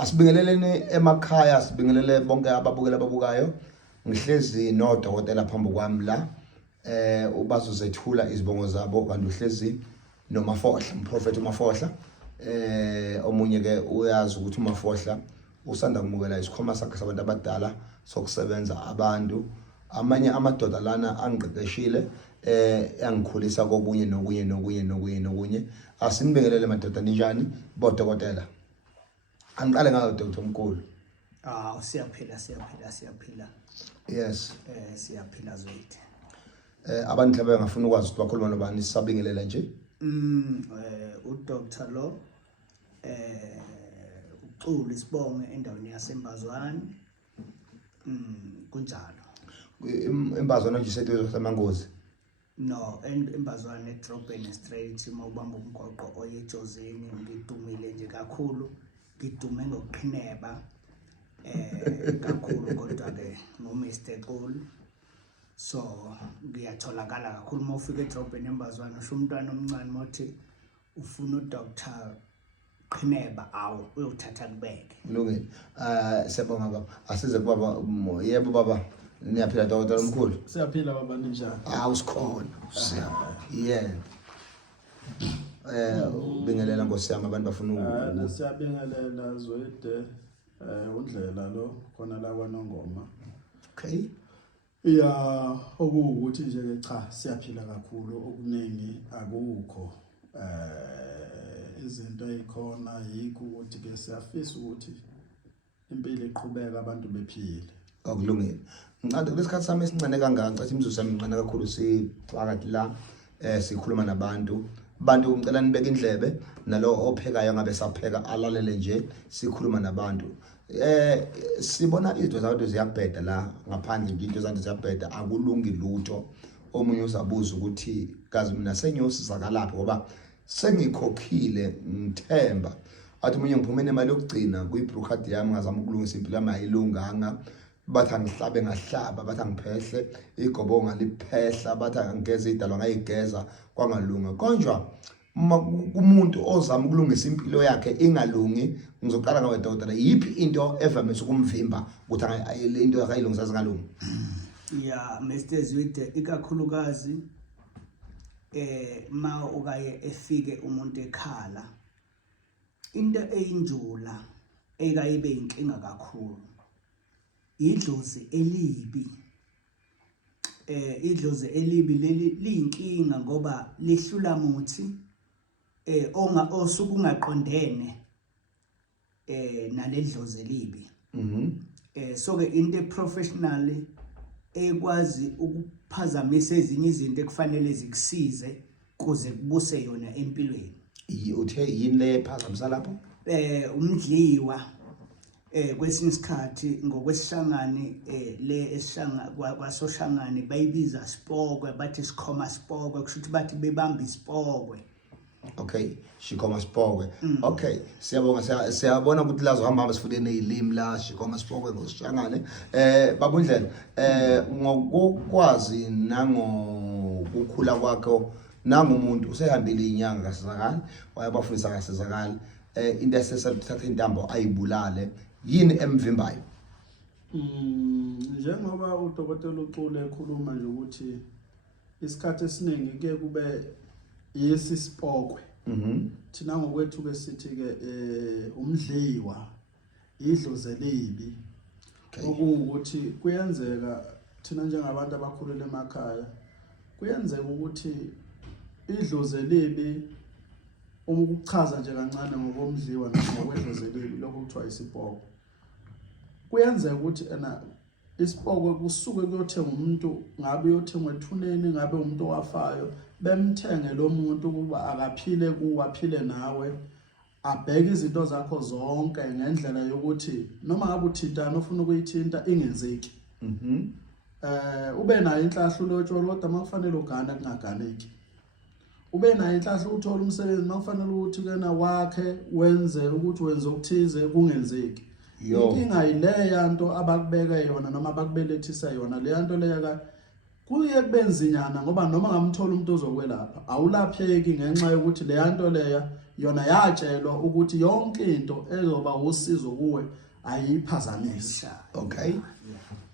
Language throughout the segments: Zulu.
Asibingeleleni emakhaya, sibingelele bonke ababukayo. Ngihlezi nodokotela phambi kwami la. Ubazozethula izibongo zabo kanti uhlezi noMAFOHLA, umprofethi uMAFOHLA. Omunye ke uyazi ukuthi uMAFOHLA usanda kumukela isikhoma sakhe sabantu abadala sokusebenza abantu. Amanye amadoda lana angiqeqeshile yangikhulisa kokunye nokunye. Asinibingelele madoda ninjani bodokotela. Angiqale ngayo Dr. Mkhulu. Siyaphila. Yes. Siyaphila zwethu. Abantu mhlawumbe ngafuna ukwazi ukuthi bakhuluma nobani sisabingelela nje. UDr lo uXULU isibonge endaweni yaseMbazwane. Kunjalo. Imbazwana nje iseduze samangozi. No, eMbazwane edrobheni straight mawubamba umgoqo oyejozeni ngidumile nje kakhulu. Ngidume ngokuqhineba kakhulu kodwa ke ngoMr XULU. So ngiyatholakala kakhulu uma ufika edrobheni eMbazwane usho umntwana omncane mothi ufuna uDr Qhineba awu uyothatha kubeke. Kulungile. Siyabonga baba. Asize baba. Yebo baba. Niyaphila Dr. Mkhulu? Siyaphila baba ninjani? Awusikhona. Yeah. Bingelela ngosiyami abantu bafuna siyabingelela zwede undlela lo khona la kwaNongoma. Okay. Ya okuwukuthi nje ke cha siyaphila kakhulu okuningi akukho izinto ezikhona yikho ukuthi ke siyafisa ukuthi impilo iqhubeka abantu bephile. Akulungile. Ngicela lesikhathi sami esincane kangaka ngicathi imizuzu sami incane kakhulu siphakathi la sikhuluma nabantu. Bantu ngicela nibeke indlebe nalo ophekayo ngabe sapheka alalele nje sikhuluma nabantu. Sibona izinto zabantu ziyabheda la ngaphandle nje into zabantu ziyabheda akulungi lutho. Omunye uzabuza ukuthi kazi mina senyosizakalaphi ngoba sengikhokhile ngithemba athi umunye ngiphumene imali yokugcina kuyibrocard yami ngazama ukulungisa impilo yami ayilunganga. Bathi angihlabe ngahlaba, bathi angiphehle igobo ngaliphehla, bathi angigeze idalwa ngayigeza kwangalunga. Konjwa umuntu ozama ukulungisa impilo yakhe ingalungi ngizoqala ngawe Dr. Yipi into evamise ukumvimba ukuthi le into akayilungisa zingalungi? Yeah, Mr. Zwide ikakhulukazi ma ukaye efike umuntu ekhala into eyinjula ekayibe inkinga kakhulu. Idlozi elibi. Idlozi elibi leli liyinkinga ngoba lihlula muthi osuku ungaqondene naledlozi elibi. So ke into professional ekwazi ukuphazamisa ezinye izinto ekufanele zikusize kuze kubuse yona empilweni. Uthe yini le ephazamisa lapho? Umdliwa kwesinye isikhathi ngokwesishangane le esishanga kwasoshangane bayibiza sipokwe bathi sikhoma sipokwe kusho ukuthi bathi bebamba isipokwe. Okay, shikhoma sipokwe. Okay, siyabonga siyabona ukuthi lazo hamba sifune nezilimi la shikhoma sipokwe ngosishangane. Babundlela ngokukwazi nangokukhula kwakho nangumuntu usehambile inyanga kasizakala wayabafundisa kasizakala into esesathatha intambo ayibulale yini emvimbayo? Njengoba uDokotela uXULU ekhuluma nje ukuthi isikhathi esiningi ke kube yesisipokwe. Thina ngokwethu ke sithi ke umdliwa idlozi elibi. Okuwukuthi kuyenzeka thina njengabantu abakhulela emakhaya kuyenzeka ukuthi idlozi elibi ukuchaza nje kancane ngokomdliwa ngokwedlozi elibi lokho kuthiwa isipokwe. Kuyenzeka ukuthi isipokwe kusuke kuyothenga umuntu ngabe uyothengwa ethuneni ngabe umuntu owafayo bemthenge lo muntu ukuba akaphile kuwaphile nawe abheke izinto zakho zonke ngendlela yokuthi noma ngabe uthintana ofuna ukuyithinta ingenzeki. Ube nayo inhlahla lotsholo kodwa makufanele ugane kungaganeki. Ube nayo inhlahla uthola umsebenzi makufanele ukuthi kena wakhe wenze ukuthi wenze ukuthize kungenzeki. Inkinga yileya nto abakubeka yona noma abakubelethisa yona leya nto leya kuye kubenzinyana ngoba noma ngamthola umuntu ozokwelapha awulapheki ngenxa yokuthi leya nto leya yona yatshelwa ukuthi yonke into ezoba usizo kuwe ayiphazamisi. Okay.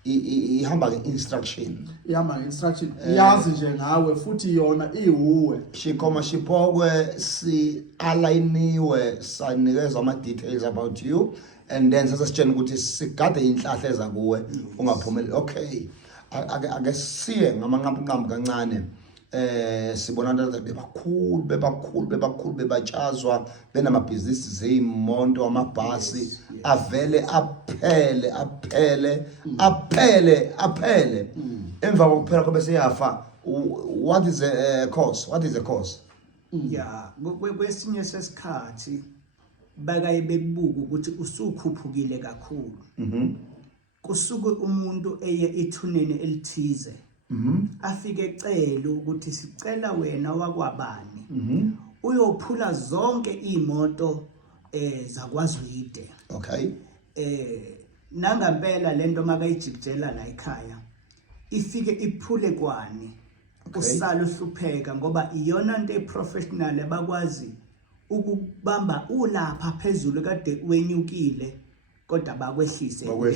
Ihamba nge-instruction. Ihamba nge-instruction. Iyazi nje ngawe futhi yona iwuwe. Shikoma shipokwe si aligniwe sanikeza ama details about you and then sasitshela ukuthi sigade inhlahle zakuwe ungaphumeli. Okay. Ake siye ngamanqambi kancane. Sibona abantu bebakhulu bebatshazwa benamabhizinisi zeimoto amabhasi avele aphele emva kokuphela kobe seyafa. What is the cause? Yeah, kwesinye sesikhathi bakayibebuka ukuthi usukhuphukile kakhulu. Kusuke umuntu eye ethuneni elithize. Afike ecela ukuthi sicela wena wakwabani uyophula zonke imoto zakwazwide. Okay. Nangempela lento makayijikjela la ekhaya ifike iphule kwani. Usala uhlupheka ngoba iyona into eprofessional abakwazi ukubamba ulapha phezulu kade wenyukile kodwa bakwehlise ube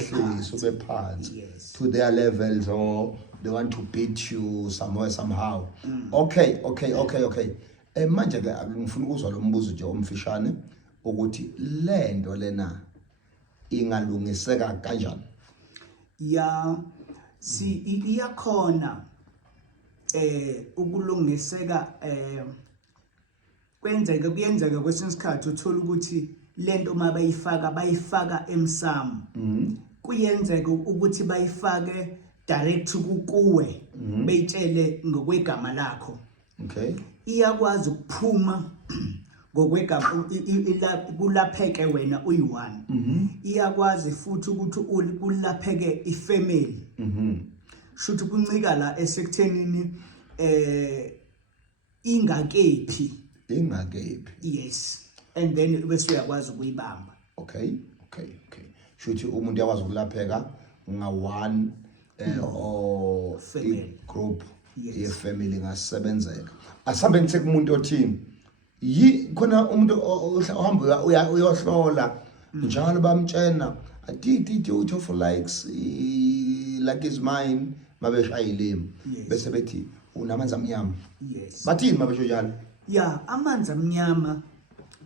phansi to their levels, or they want to beat you somewhere somehow. Okay. Manje ke ngifuna ukuzwa lo mbuzo nje omfishane ukuthi lento lena ingalungiseka kanjani. Ya iyakhona ukulungiseka kuyenzeka kwesinye isikhathi uthola ukuthi lento bayifaka emsamo. Kuyenzeka ukuthi bayifake direct kuwe beyitshele ngokwegama lakho. Okay. Iyakwazi ukuphuma ngokwegama kulapheke wena uyi1. Iyakwazi futhi ukuthi kulapheke ifamily. Shuthi kuncika la esekuthenini ingakephi. Yes. And then bese uyakwazi ukuyibamba. Okay. Shuthi umuntu yakwazi ukulapheka nga1 or group ye family ngasebenzeka. Asambe nithe kumuntu othini khona umuntu ohamba uyohlola njalo bamtshena did you for likes like is mine mabeshayilimi bese bethi unamanzi amnyama. Yes. Bathini mabesho njalo? Yeah, amanzi amnyama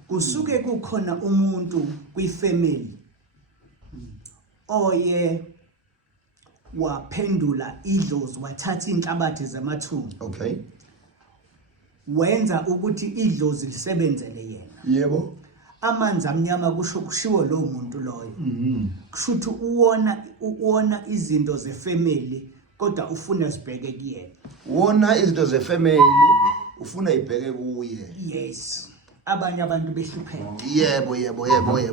kusuke kukhona umuntu kwifamily oye waphendula idlozi wathatha inhlabathi zamathunzi. Okay. Wenza ukuthi idlozi lisebenzele yena. Yebo. Amanzi amnyama kushiwo lo muntu loyo. Kushuthi uwona izinto zefamily kodwa ufuna sibheke kuyena. Wona izinto zefamily ufuna ibheke kuye. Yes. Abanye abantu behlupheka. Yebo.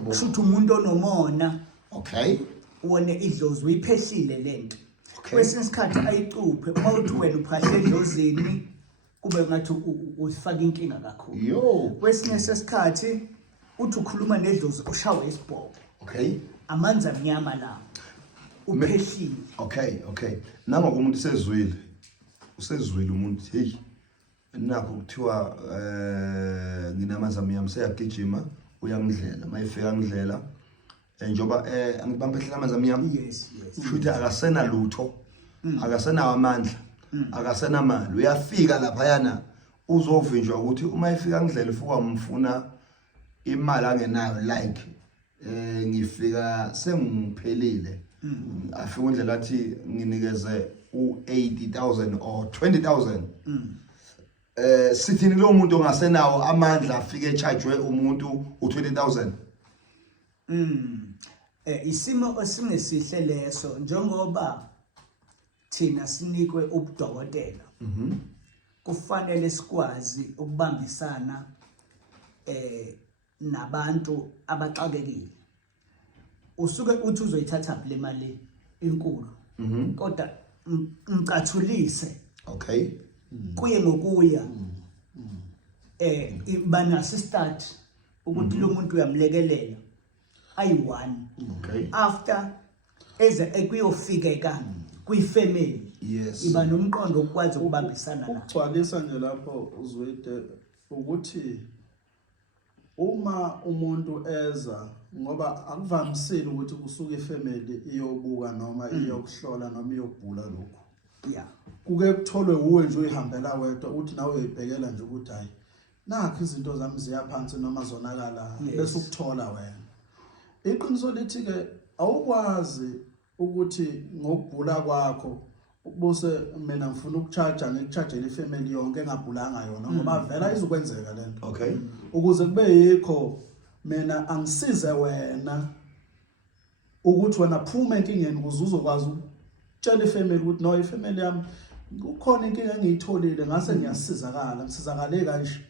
Kushuthi umuntu onomona. Okay. Wona idlozi uyiphehlile lento. Okay. Kwesinye isikhathi ayicuphe uma uthi wena uphahle edlozini kube ngathi ufaka inkinga kakhulu. Yo. Kwesinye sesikhathi uthi ukhuluma nedlozi ushawe isibhoko. Okay. Amanzi amnyama la uphehlile. Okay. Nama umuntu usezwile umuntu hey nakho kuthiwa nginamanzi amnyama seyagijima uyangidlela mayifika ngidlela njoba angibamphehlela amanzi amnyama. Yes. Futhi akasena lutho akasena amandla akasena mali uyafika lapha yana uzovinjwa ukuthi uma ifika ngidlela ufuka umfuna imali angenayo like ngifika sengiphelile afika indlela athi nginikeze u80,000 or 20,000 sithini lo muntu ongasenawo amandla afike echargewe umuntu u20,000. Isimo esingesihle leso njengoba thina sinikwe ubudokotela. Kufanele sikwazi ukubambisana nabantu abaxakekile. Usuke uthi uzoyithatha le mali enkulu kodwa ngicathulise. Okay. Kuye ngokuya bana assistant ukuthi lo muntu uyamlekelela ayi1. Okay. After ekuyofika kwifamily. Yes. Iba nomqondo ukwazi ukubambisana la. Ukugcwalisa nje lapho uzwide ukuthi uma umuntu eza ngoba akuvamisile ukuthi kusuke ifamily iyobuka noma iyokuhlola noma iyobhula lokho. Yeah. Kuke kutholwe uwe nje uyihambela wedwa uthi nawe uyibhekela nje ukuthi hayi nakho izinto zami ziyaphansi noma zonakala bese ukuthola wena. Iqiniso lithi ke awukwazi ukuthi ngokubhula kwakho ubuse mina ngifuna ukucharge ngikuchargele ifamily yonke engabhulanga yona ngoba vela izokwenzeka lento. Okay. Ukuze kube yikho mina angisize wena ukuthi wena phuma enkingeni ukuze uzokwazi ukutshela ifamily ukuthi no ifamily yami kukhona inkinga engiyitholile ngase ngiyasizakala ngisizakale kanje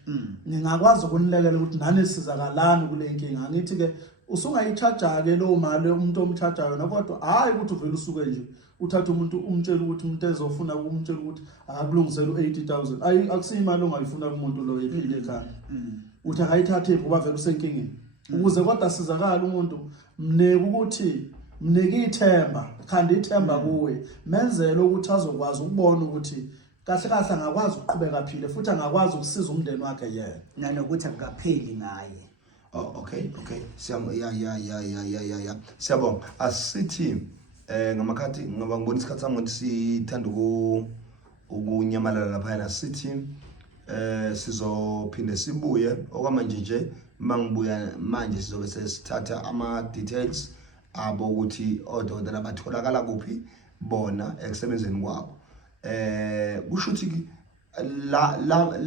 ngingakwazi ukunilekela ukuthi nani sizakalani kule inkinga ngithi ke usungayicharge ke lo mali umuntu omcharge yona kodwa hayi ukuthi uvela usuke nje uthatha umuntu umtshela ukuthi umuntu ezofuna ukumtshela ukuthi akakulungisela u80,000 ayi akusiyimali ongayifuna kumuntu lo ephile ekhaya uthi akayithathe ngoba vele usenkingeni ukuze kodwa sizakala umuntu mneke ukuthi mneke ithemba khanda ithemba kuwe menzele ukuthi azokwazi ukubona ukuthi kahle kahle angakwazi ukuqhubeka phile futhi angakwazi ukusiza umndeni wakhe yena nanokuthi akukapheli ngaye. Oh, okay. Yeah. Siyabonga. Asithi ngamakhathi ngoba ngibona isikhathi sami ukuthi sithanda ukunyamalala lapha na sithi sizophinde sibuye okwamanje nje mangibuya manje sizobe sesithatha ama details abo ukuthi odokotela batholakala kuphi bona ekusebenzeni kwabo. Kusho ukuthi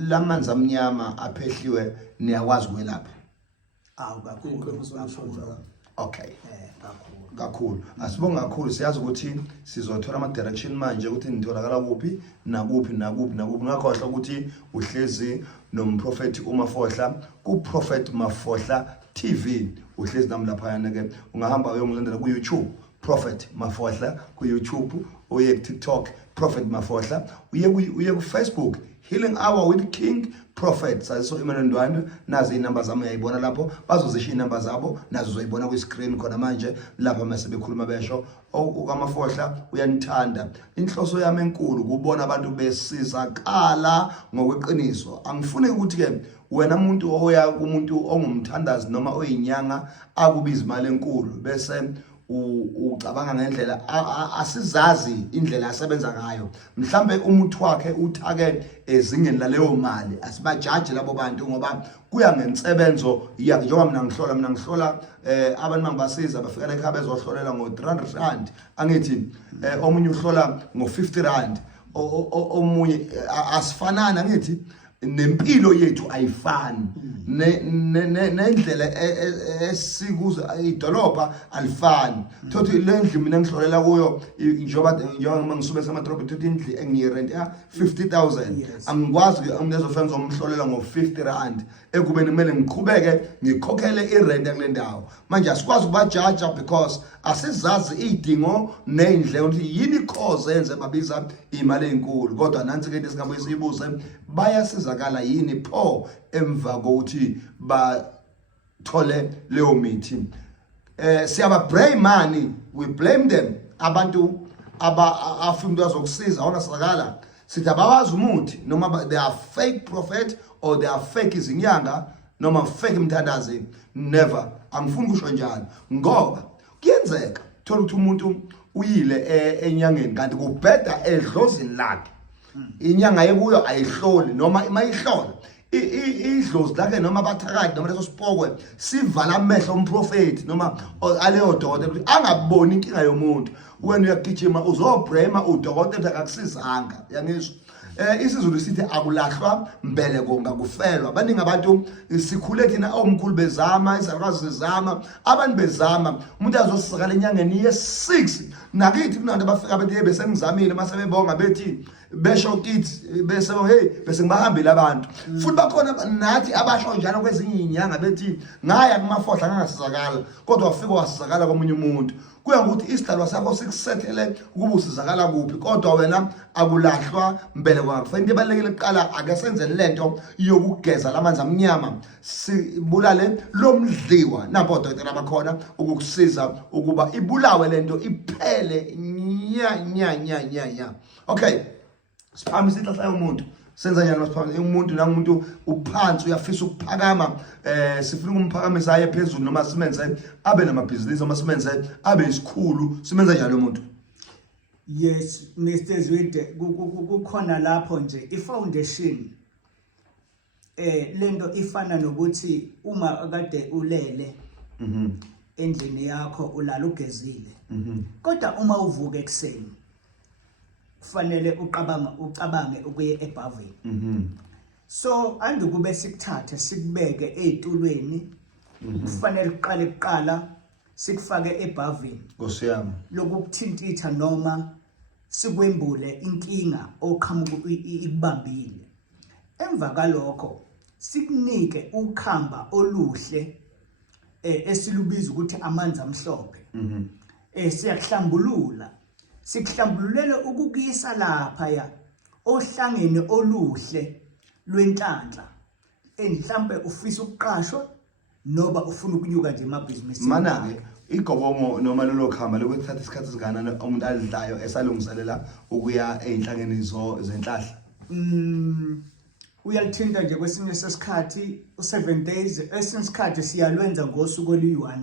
la manzi amnyama aphehliwe niyakwazi ukwelapha. Awu kakhulu. Okay. Kakhulu. Asibonga kakhulu siyazi ukuthi sizothola ama direction manje ukuthi nitholakala kuphi nakuphi. Ngakhohlwa ukuthi uhlezi nomprofeti uMafohla ku Prophet Mafohla TV. Uhlezi nami lapha yana ke ungahamba uyongilandela ku YouTube Prophet Mafohla ku YouTube, uye ku TikTok Prophet Mafohla, uye ku Facebook Healing Hour with King Prophet. So Ndwandwe nazi inamba zami uyayibona lapho bazozishiya inamba zabo nazo uzoyibona ku screen khona manje lapha mase bekhuluma besho uKamafohla uyanithanda. Inhloso yami enkulu kubona abantu besizakala ngokweqiniso. Angifune ukuthi ke wena umuntu oya kumuntu ongumthandazi noma oyinyanga akubiza imali enkulu bese ucabanga ngendlela asizazi indlela asebenza ngayo. Mhlambe umuntu wakhe uthake ezingeni laleyo mali asibajaji labo bantu ngoba kuya ngensebenzo yakhe. Njengoba mina ngihlola abantu mangibasiza bafika ekhaya bezohlolela ngo300 rand angithi omunye uhlola ngo50 rand omunye asifanana ngithi nempilo yethu ayifani nendlela esikuza idolobha alifani. Thothi lendlu mina ngihlolela kuyo njengoba ngisube semadrobha thothi indlu engiyirent 50,000 angikwazi angizofana ngomhlolela ngo50 rand ekubeni kumele ngiqhubeke ngikhokhele irent kule ndawo. Manje asikwazi ukubajaja because asizazi idingo neindleko ukuthi yini cause yenze babiza imali enkulu. Kodwa nansi ke singabuye siyibuze bayasizakala yini pho emva kokuthi bathole leyo mithi. Siyaba blame money, we blame them. Abantu afuna umuntu azokusiza awunasizakala sithi abawazi umuthi noma they are fake prophet or they are fake izinyanga noma fake imthandazi. Never. Angifuni kusho njalo ngoba kuyenzeka thola ukuthi umuntu uyile enyangeni kanti kubheda edlozini lakhe. Inyanga yekuyo ayihloli noma mayihlola idlozi lakhe noma abathakathi noma leso sipokwe sivala amehlo omprofeti noma aleyo dokotela ukuthi angaboni inkinga yomuntu. Wena uyagijima uzobrema udokotela akakusizanga yangizwa. Isizulu sithi akulahlwa mbeleko ngakufelwa. Baningi abantu sikhule thina omkhulu bezama izalukazi zezama abantu bezama umuntu azosizakala enyangeni ye6 nakithi kunabantu abafika bethi bese ngizamile mase bebonga bethi besho kithi bese hey bese ngibahambile abantu futhi bakhona nathi abasho njalo kwezinye inyanga bethi ngaya kuMafohla ngangasizakala kodwa wafika wasizakala komunye umuntu. Kuya ukuthi isidalwa sakho sikusethele ukuba usizakala kuphi kodwa wena akulahlwa mbeleko yakho. Into ebalekile kuqala ake senze lento yokugeza lamanzi amnyama sibulale lomdliwa napho odokotela bakhona ukukusiza ukuba ibulawe lento iphele nya. Okay, siphamisa inhlahla yomuntu senza njani masiphakamise umuntu nangumuntu uphansi uyafisa ukuphakama sifuna umphakamisa aye phezulu noma simenze abe namabhizinisi noma simenze abe isikhulu simenza njalo umuntu. Yes, Mr. Zwide, kukhona lapho nje i-foundation lento ifana nokuthi uma akade ulele endlini yakho ulala ugezile kodwa uma uvuka ekseni kufanele ucabange ukuye ebhavini so andukube sikuthathe sikubeke ezitulweni kufanele kuqala sikufake ebhavini Nkosi yami lokukuthintitha noma sikwembule inkinga oqhamuka ikubambile emva kalokho sikunike ukhamba oluhle esilubiza ukuthi amanzi amhlophe siyakuhlambulula sikuhlambululele ukukuyisa lapha ya ohlangene oluhle lwenhlanhla mhlambe ufisa ukuqashwa noba ufuna ukunyuka nje emabhizinisi mana ke igobomo noma lelo khamba lokuthatha isikhathi singana umuntu alidlayo esalungiselela ukuya einhlangeni zenhlahla uyalithinta nje kwesinye sesikhathi u7 days esinye isikhathi siyalwenza ngosuku oluyi1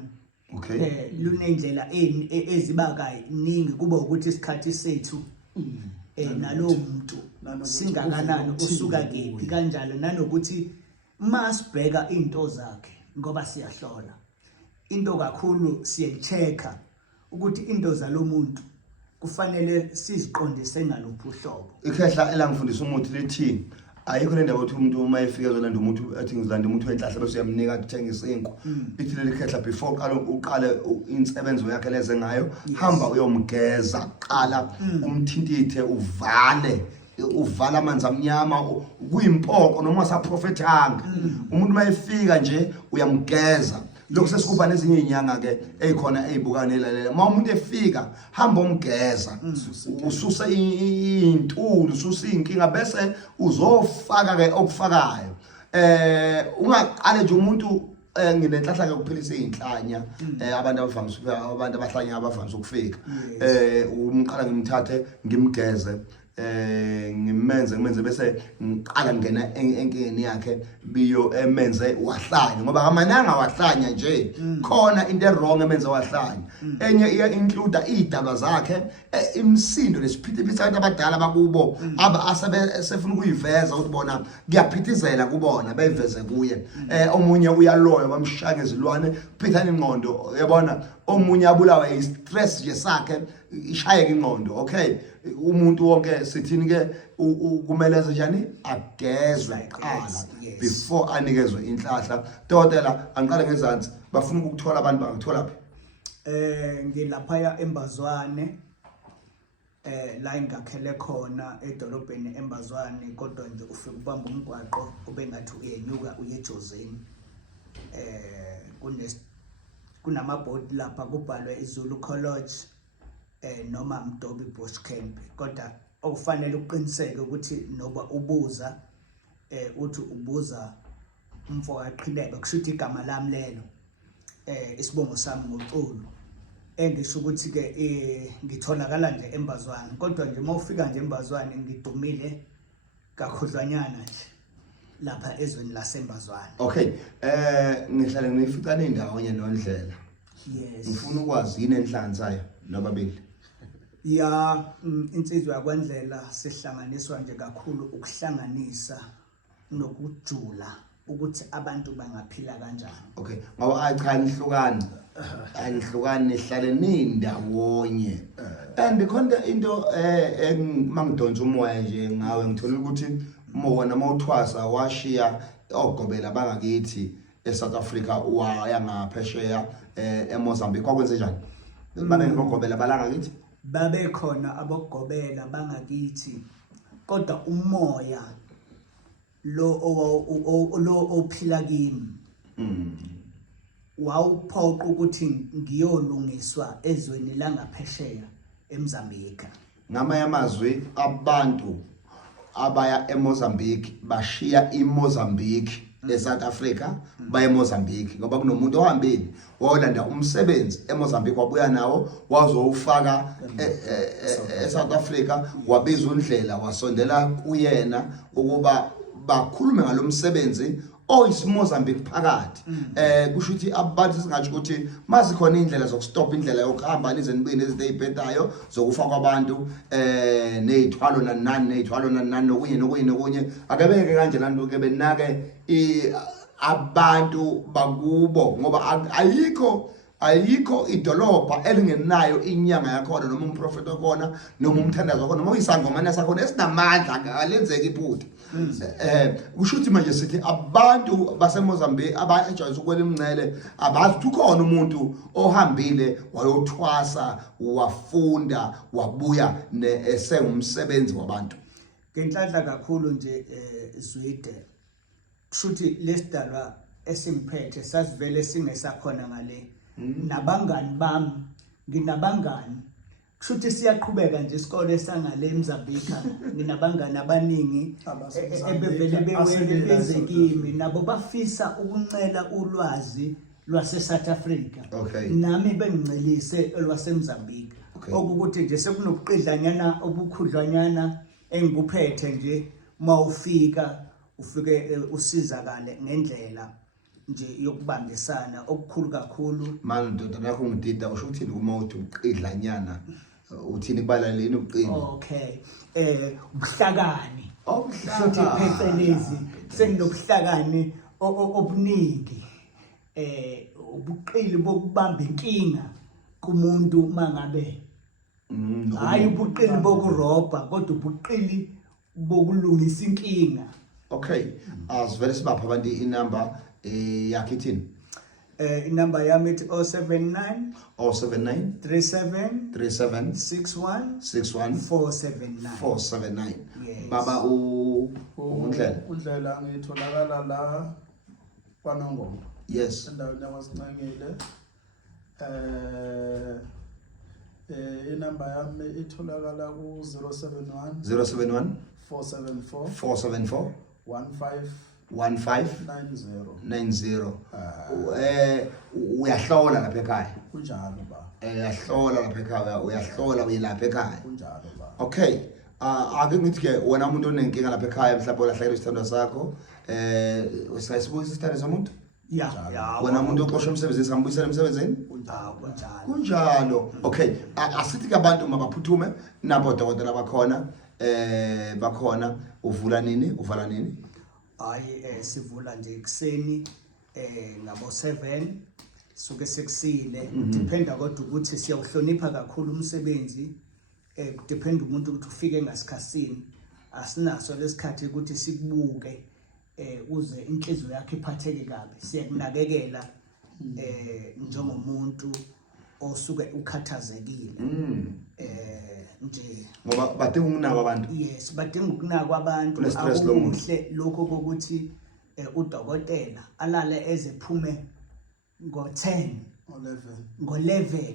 okay lunendlela ezibaka iningi kuba ukuthi isikhathi sethu nalo muntu singakanani usuka kephi kanjalo nanokuthi masibheka into zakhe ngoba siyahlola into kakhulu siyechecker ukuthi into zalomuntu kufanele siziqondise ngalophu uhlobo. Ikhehla elangifundisa umuthi lithi ayikho le ndaba ukuthi umuntu uma efika ezolanda umuntu athi ngizilanda umuntu wenhlahla bese uyamnika kuthengisa inko ithi leli khehla before uqale insebenzo yakhe leze ngayo hamba uyomgeza qala umthintithe uvala amanzi amnyama kuyimpoko noma saprophethanga umuntu mayefika nje uyamgeza lokho sesikuba nezinye inyanga ke ezikhona ezibukane lalela uma umuntu efika hamba umgeza ususa intulu ususa inkinga bese uzofaka ke okufakayo ungaqale nje umuntu nginenhlahla ke kuphilisa izinhlanya abantu abahlanya abavamisa ukufika umqala ngimthathe ngimgeze ngimenze bese ngiqala ngena enkingeni yakhe biyo emenze wahlanya ngoba amananga wahlanya nje khona into wrong emenze wahlanya enye iya include idalwa zakhe imsindo lesiphithiphithi abantu abadala bakubo asebesefuna ukuyiveza ukuthi bona kuyaphithizela kubona bayiveze kuye omunye uyaloya bamshaka ezilwane kuphithana ingqondo yabona omunye abulawa istress nje sakhe ishayeka ingqondo okay umuntu wonke sithini ke kumele njani agezwe qala before anikezwe inhlahla dokotela angiqale ngezansi bafuna ukuthola abantu bangithola phi ngilapha eMbazwane la ingakhele khona edolobheni eMbazwane kodwa nje ufika ubamba umgwaqo obengathi uyenyuka uye eJozini kunamabhodi lapha kubhalwe iZulu College noma Mdobi Bush Camp kodwa okufanele uqiniseke ukuthi noba ubuza uthi ubuza umfoko aqhilebe kushuthi igama lami lelo isibongo sami ngoXulu engisho ukuthi ke ngitholakala nje eMbazwane kodwa nje mawufika nje eMbazwane ngidumile kakhudlwanyana nje lapha ezweni laseMbazwane. Okay ngihlale ngificane indawo nye noNdlela. Yes ngifuna ukwazi yini enhlanzayo nobabili ya insizwa yakwaNdlela sihlanganiswa nje kakhulu ukuhlanganisa nokujula ukuthi abantu bangaphila kanjani. Okay ngoba acha nihlukana nihlale nindawonye and khona into mangidonsa umoya nje ngawe ngithola ukuthi wona mawuthwasa washiya ogobela bangakithi eSouth Africa waya ngaphesheya eMozambique kwakwenze njani babeni bogobela balanga kithi babe khona abogobela bangakithi kodwa umoya lo ophila kimi wawuphoqa ukuthi ngiyolungiswa ezweni langaphesheya eMozambique. Ngama yamazwi abantu abaya eMozambique bashiya iMozambique eSouth Africa baye eMozambique ngoba kunomuntu ohambile wolanda umsebenzi eMozambique wabuya nawo wazowufaka eSouth Africa wabiza uNdlela wasondela kuyena ukuba bakhulume ngalomsebenzi oyisimozambique phakathi kusho ukuthi abantu singathi ukuthi mazikhona indlela zokustop indlela yokuhamba nize nibini ezinto ezibhedayo zokufaka abantu nezithwalo nanani nokunye akebeke kanje lanto ke benake abantu bakubo ngoba ayikho idolobha elingenayo inyanga yakhona noma umprofeti wakhona noma umthandazo wakhona noma uyisangomane sakhona esinamandla akalenzeki iphutha kusho ukuthi manje sithi abantu baseMozambique abajwayeza ukwela imncele abazi ukuthi ukhona umuntu ohambile wayothwasa wafunda wabuya esengumsebenzi wabantu ngenhlanhla kakhulu nje Zwide kushuthi lesidalwa esimphethe sasivele singesakhona ngale nabangani bami nginabangani kushuthi siyaqhubeka nje isikole sangale eMozambique nginabangani abaningi ebevele bewele kimi nabo bafisa ukuncela ulwazi lwase-South Africa nami bengicilise lwaseMozambique okukuthi nje sekunobuqidlanyana obukhudlwanyana engikuphethe nje mawufika ufike usizakale ngendlela nje yokubambisana okukhulu kakhulu manje ndoda nakho ngidida usho ukuthini uma uthi uqidlanyana uthini balaleni uqini ubuhlakani futhi phecelezi senginobuhlakani obuningi ubuqili bokubamba inkinga kumuntu mangabe hayi ubuqili bokurobha kodwa ubuqili bokulungisa inkinga asivele sibapha abantu inamba yakhe ithini inamba yami ithi 079 37 61 479 Yes. baba uNdlela ngitholakala la kwaNongoma yes endaweni yaMasincengile inamba yami itholakala ku 071 474 15 90 uyahlola lapha ekhaya kunjalo ba uyahlola lapha ekhaya uyahlola uyelapha ekhaya kunjalo ba ake ngithi ke wena umuntu onenkinga lapha ekhaya mhlawumbe olahlekela isithando sakho usayisibuza isithando somuntu wena umuntu oqoshwe emsebenzini singambuyisela emsebenzini kunjalo asithi ke abantu mabaphuthume nabo dokotela bakhona uvala nini hayi sivula nje ekseni ngabo 7 suke sekusile dependa kodwa ukuthi siyawuhlonipha kakhulu umsebenzi dependa umuntu ukuthi ufike ngasikhatsini asinaso lesikhathi ukuthi sikubuke uze inhliziyo yakhe iphatheke kabi siyakunakekela njengomuntu osuke ukhathazekile nje ngoba badinga ukunaka abantu yes badinga ukunaka abantu akuhle lokho kokuthi udokotela alale ezephume ngo10 ngo11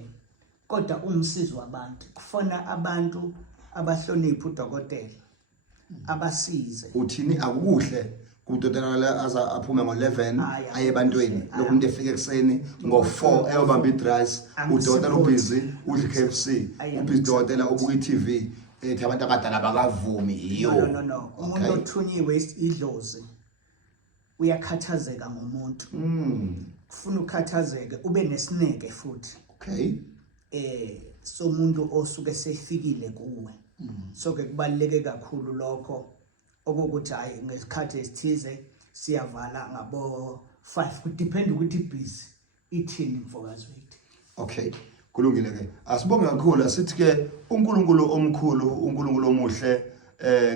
kodwa umsizi wabantu kufona abantu abahlonipha udokotela abasize uthini akukuhle kudokotela aza aphume ngo11 aye ebantweni lokho umuntu efike ekseni ngo4 eyobamba idrive udokotela ubusy udla KFC ubusy dokotela ubuka iTV ethi abantu abadala bakavumi iyo no umuntu othunyiwe idlozi uyakhathazeka ngomuntu kufuna ukhathazeke ube nesineke futhi somuntu osuke sefikile kuwe so ke kubaleke kakhulu lokho okokuthi hayi ngesikhathi esithize siyavala ngabo 5 kudepend ukuthi busy ithini mfokazi wethu kulungile ke asibonge kakhulu asithi ke uNkulunkulu omkhulu uNkulunkulu omuhle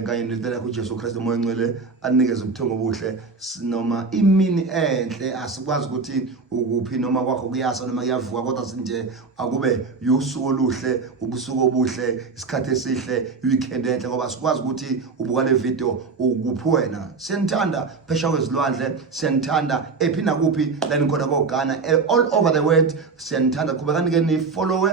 kanye nendlela kuJesu Kristu umoya ngcwele anikeze ubuthongo obuhle noma imini enhle asikwazi ukuthi ukuphi noma kwakho kuyasa noma kuyavuka kodwa sinje akube usuku oluhle ubusuku obuhle isikhathi esihle weekend enhle ngoba sikwazi ukuthi ubuka le video ukuphi wena siyanthanda phesha kwezilwandle siyanthanda ephina kuphi la nikhona koGhana all over the world siyanthanda qhubekani ke ni follow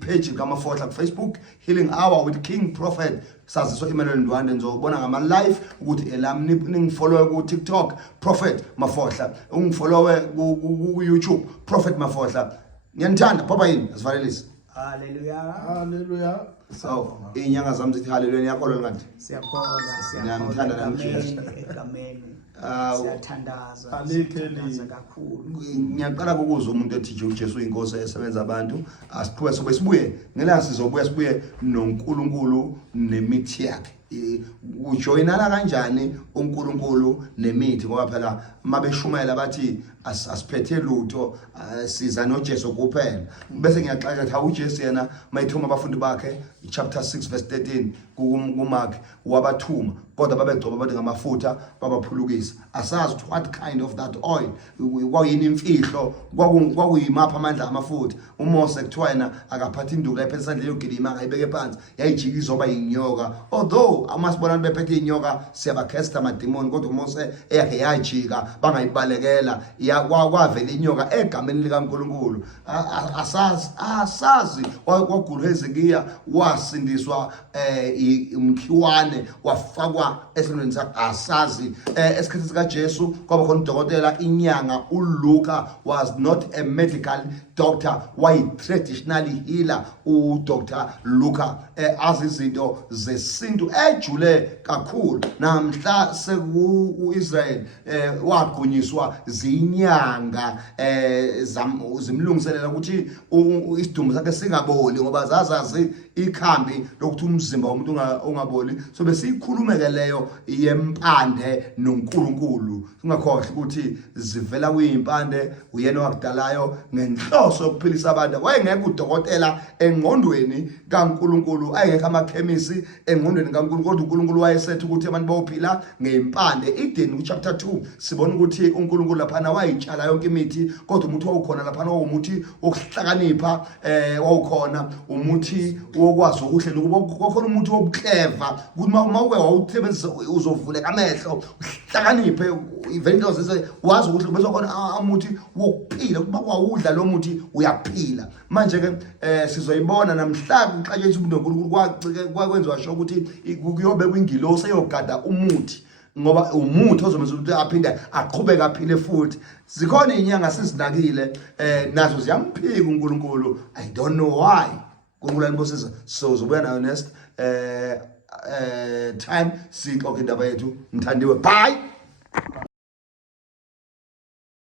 page kaMafohla ku Facebook Healing Hour with King Prophet saziswa Emmanuel Ndwande nizobona ngama live ukuthi elami ningifollow ku TikTok Prophet MAFOHLA, ungifollow ku YouTube Prophet MAFOHLA. Ngiyanithanda papa yini asivalelise. Hallelujah. So inyanga zami zithi hallelujah yakholwa kanti. Siyakholwa Ngiyamthanda nami Jesu. egameni. Siyathandaza kakhulu. Ngiyaqala ukuzwa umuntu ethi uJesu inkosi esebenza abantu. Asiqhubeke sobe sibuye ngelanga sizobuya sibuye noNkulunkulu nemithi yakhe. Ujoyinana kanjani uNkulunkulu nemithi ngoba phela mabeshumayela bathi asiphethe lutho siza noJesu kuphela. Bese ngiyaxaka ukuthi uJesu yena mayithuma abafundi bakhe chapter 6 verse 13 kuMark wabathuma kodwa babegcoba bathi ngamafutha babaphulukisa. Asazi what kind of that oil kwayini imfihlo kwakuyimapha amandla amafutha. uMose kuthiwa yena akaphatha induku la ephethe isandla yogilima ngayibeke phansi yayijika izoba inyoka. Although amasibona bephethe inyoka siyabakhesta amademoni kodwa uMose eyakhe yajika bangayibalekela kwavela inyoka egameni likaNkulunkulu. Asazi kwagulu Hezekiya wasindiswa umkhiwane wafakwa esilondeni sakhe. Asazi esikhathini sika Jesu kwaba khona udokotela inyanga uLuka was not a medical doctor, why traditionally healer uDr Luka azizinto zesintu ejule kakhulu. Namhla sekuIsrael wagqunyiswa zinyanga zimlungiselela ukuthi isidumbu sakhe singaboli ngoba zazazi ikhambi lokuthi umzimba womuntu ungaboli. So besikhulumeke leyo yempande noNkulunkulu singakhohle ukuthi zivela kuyimpande uyena wakudalayo ngenhloso yokuphilisa abantu. Wayengekho udokotela engqondweni kaNkulunkulu, ayengekho amakhemisi engqondweni kaNkulunkulu kodwa uNkulunkulu wayesethe ukuthi abantu bayophila ngempande. Eden chapter 2 sibona ukuthi uNkulunkulu laphana wayitshala yonke imithi kodwa umuthi wawukhona laphana wawumuthi wokuhlakanipha wawukhona umuthi wokwazi ukuhle nokuba kwakhona umuthi wobuclever ukuthi mawuke wawuthebenzisa uzovuleka amehlo uhlakaniphe ivento zise wazi ukuthi bese khona umuthi wokuphila kuba kwawudla lo muthi uyaphila. Manje ke sizoyibona namhlanje uxatshe umuntu noNkulunkulu kwakwenziwa sho ukuthi kuyobe kwingilosi eyogada umuthi ngoba umuthi ozomenza ukuthi aphinde aqhubeke aphile futhi. Zikhona inyanga sizinakile nazo ziyamphika uNkulunkulu. I don't know why. uNkulunkulu anibusisa. So uzobuya nayo next time sixoxe indaba yethu. Mthandiwe, bye.